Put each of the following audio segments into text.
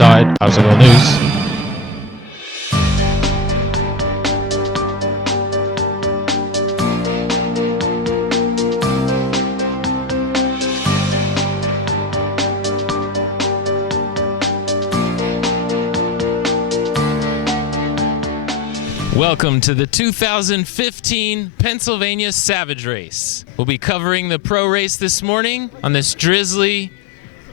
inside Obstacle News. Welcome to the 2015 Pennsylvania Savage Race. We'll be covering the pro race this morning on this drizzly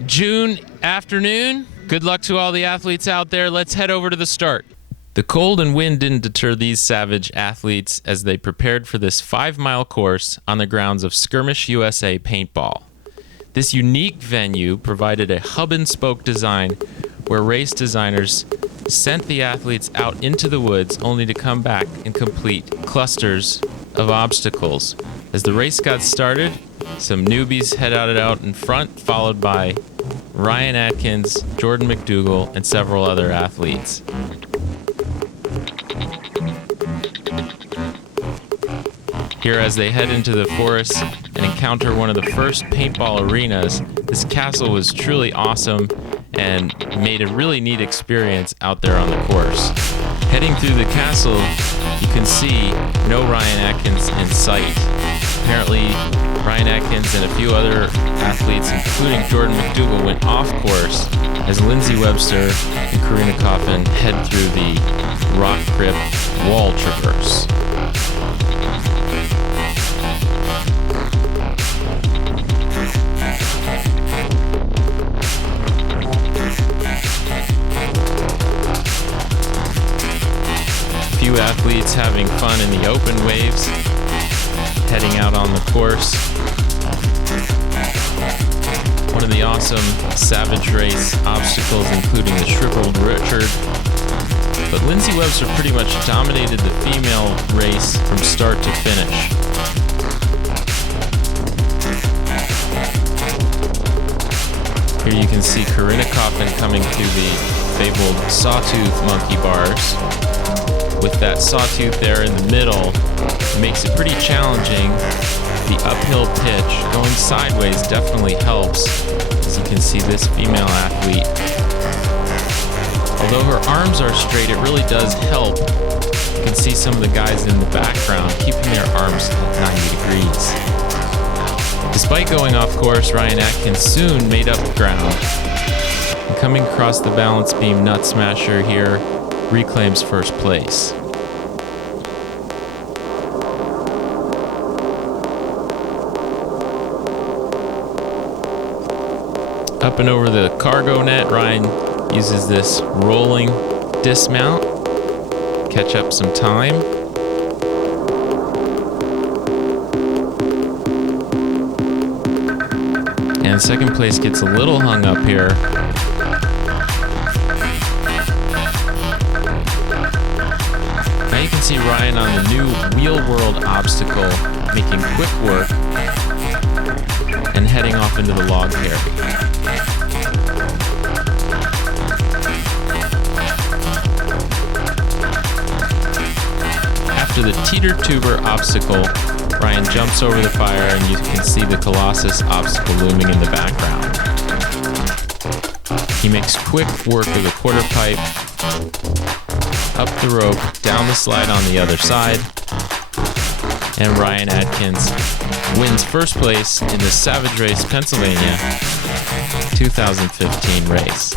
June afternoon. Good luck to all the athletes out there. Let's head over to the start. The cold and wind didn't deter these Savage athletes as they prepared for this 5-mile course on the grounds of Skirmish USA Paintball. This unique venue provided a hub-and-spoke design where race designers sent the athletes out into the woods only to come back and complete clusters of obstacles. As the race got started, some newbies headed out in front, followed by Ryan Atkins, Jordan McDougal, and several other athletes. Here, as they head into the forest and encounter one of the first paintball arenas, this castle was truly awesome and made a really neat experience out there on the course. Heading through the castle, you can see no Ryan Atkins in sight. Apparently, Ryan Atkins and a few other athletes, including Jordan McDougal, went off course as Lindsay Webster and Corrina Coffin head through the rock crypt wall traverse. Few athletes having fun in the open waves, heading out on the course. One of the awesome Savage Race obstacles, including the Shriveled Richard. But Lindsay Webster pretty much dominated the female race from start to finish. Here you can see Corrina Coffin coming through the fabled Sawtooth monkey bars. With that Sawtooth there in the middle, it makes it pretty challenging. The uphill pitch going sideways definitely helps, as you can see this female athlete. Although her arms are straight, it really does help. You can see some of the guys in the background keeping their arms at 90 degrees. Despite going off course, Ryan Atkins soon made up ground. And coming across the balance beam nut smasher here, reclaims first place. Up and over the cargo net, Ryan uses this rolling dismount, catch up some time. And second place gets a little hung up here. Now you can see Ryan on the new wheel world obstacle making quick work and heading off into the log carry. After the teeter tuber obstacle, Ryan jumps over the fire and you can see the Colossus obstacle looming in the background. He makes quick work of the quarter pipe, up the rope, down the slide on the other side, and Ryan Atkins wins first place in the Savage Race Pennsylvania 2015 race.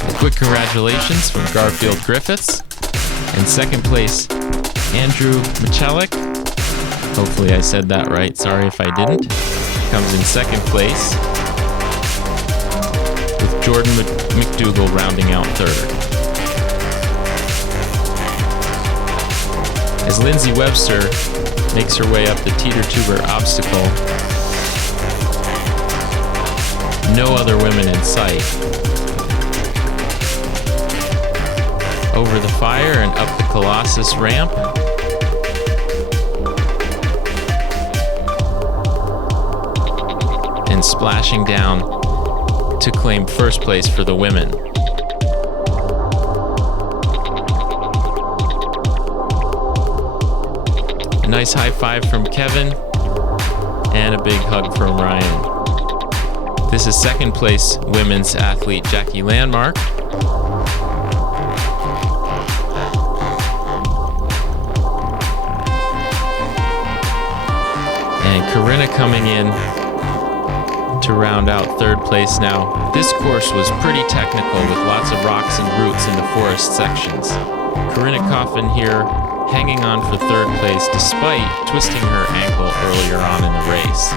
A quick congratulations from Garfield Griffiths, and second place Andrew Michalik, hopefully I said that right, sorry if I didn't, comes in second place, with Jordan McDougal rounding out third. As Lindsay Webster makes her way up the teeter tuber obstacle, no other women in sight. Over the fire and up the Colossus ramp. And splashing down to claim first place for the women. A nice high five from Kevin and a big hug from Ryan. This is second place women's athlete Jackie Landmark. And Corrina coming in to round out third place now. This course was pretty technical with lots of rocks and roots in the forest sections. Corrina Coffin here hanging on for third place despite twisting her ankle earlier on in the race.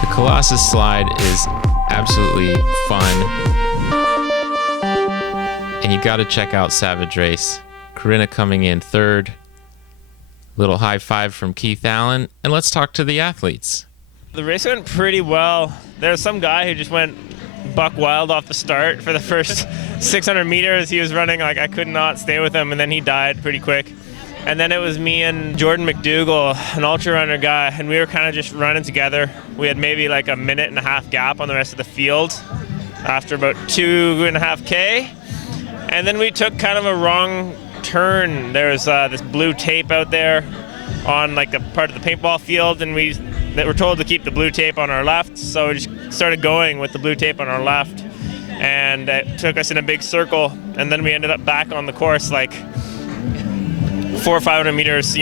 The Colossus slide is absolutely fun. And you gotta check out Savage Race. Corrina coming in third. Little high five from Keith Allen. And let's talk to the athletes. The race went pretty well. There was some guy who just went buck wild off the start for the first 600 meters. He was running like I could not stay with him, and then he died pretty quick. And then it was me and Jordan McDougal, an ultra runner guy, and we were kind of just running together. We had maybe like a minute and a half gap on the rest of the field after about 2.5K. And then we took kind of a wrong turn. There was this blue tape out there on like the part of the paintball field, and we were told to keep the blue tape on our left, so we just started going with the blue tape on our left, and it took us in a big circle, and then we ended up back on the course like 400 or 500 meters,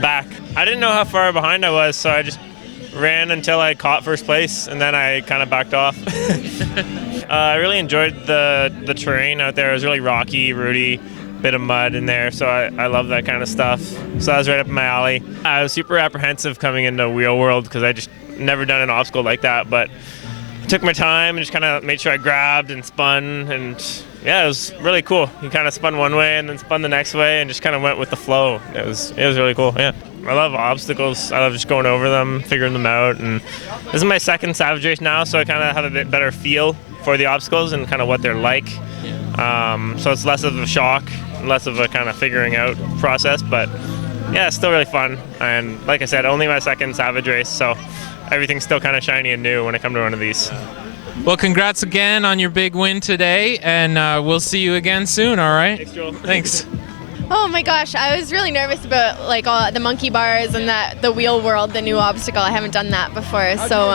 back. I didn't know how far behind I was, so I just ran until I caught first place, and then I kind of backed off. I really enjoyed the terrain out there. It was really rocky, rooty, bit of mud in there, so I love that kind of stuff. So that was right up my alley. I was super apprehensive coming into Wheel World because I just never done an obstacle like that, but I took my time and just kind of made sure I grabbed and spun, and yeah, it was really cool. You kind of spun one way and then spun the next way and just kind of went with the flow. It was really cool, yeah. I love obstacles. I love just going over them, figuring them out, and this is my second Savage Race now, so I kind of have a bit better feel for the obstacles and kind of what they're like. So it's less of a shock, less of a kind of figuring out process, but yeah, it's still really fun. And like I said, only my second Savage Race, so everything's still kind of shiny and new when I come to one of these. Well, congrats again on your big win today, and we'll see you again soon, all right? Thanks, Joel. Thanks. Oh my gosh, I was really nervous about like all the monkey bars and the Wheel World, the new obstacle. I haven't done that before, so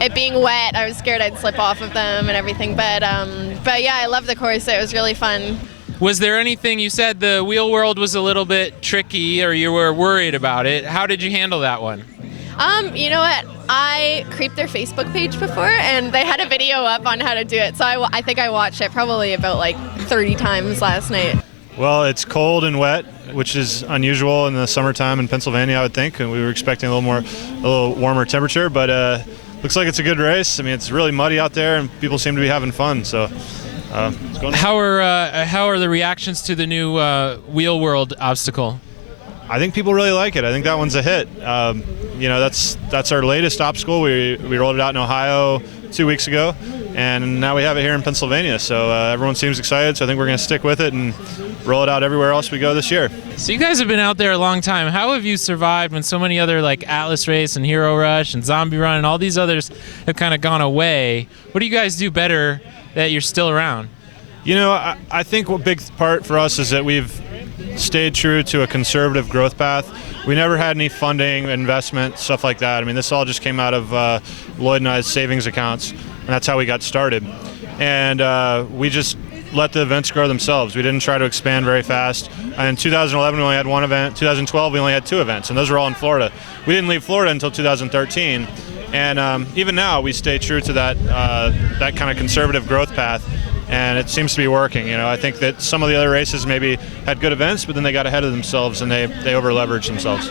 it being wet, I was scared I'd slip off of them and everything. But yeah, I love the course. It was really fun. Was there anything, you said the Wheel World was a little bit tricky, or you were worried about it. How did you handle that one? You know what? I creeped their Facebook page before, and they had a video up on how to do it. So I think I watched it probably about like 30 times last night. Well, it's cold and wet, which is unusual in the summertime in Pennsylvania, I would think. And we were expecting a little warmer temperature, but looks like it's a good race. I mean, it's really muddy out there, and people seem to be having fun. So, it's going. How are the reactions to the new Wheel World obstacle? I think people really like it. I think that one's a hit. That's our latest obstacle. We rolled it out in Ohio 2 weeks ago, and now we have it here in Pennsylvania. So everyone seems excited. So I think we're going to stick with it and roll it out everywhere else we go this year. So you guys have been out there a long time. How have you survived when so many other like Atlas Race and Hero Rush and Zombie Run and all these others have kind of gone away? What do you guys do better that you're still around? I think a big part for us is that we've stayed true to a conservative growth path. We never had any funding, investment, stuff like that. I mean, this all just came out of Lloyd and I's savings accounts, and that's how we got started. And we just let the events grow themselves. We didn't try to expand very fast. In 2011, we only had one event. 2012, we only had two events, and those were all in Florida. We didn't leave Florida until 2013. And even now, we stay true to that kind of conservative growth path. And it seems to be working. I think that some of the other races maybe had good events, but then they got ahead of themselves and they over-leveraged themselves.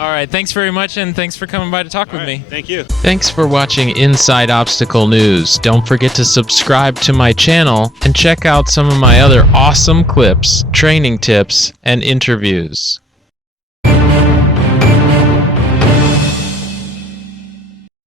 All right, thanks very much, and thanks for coming by to talk with me. Thank you. Thanks for watching Inside Obstacle News. Don't forget to subscribe to my channel and check out some of my other awesome clips, training tips, and interviews.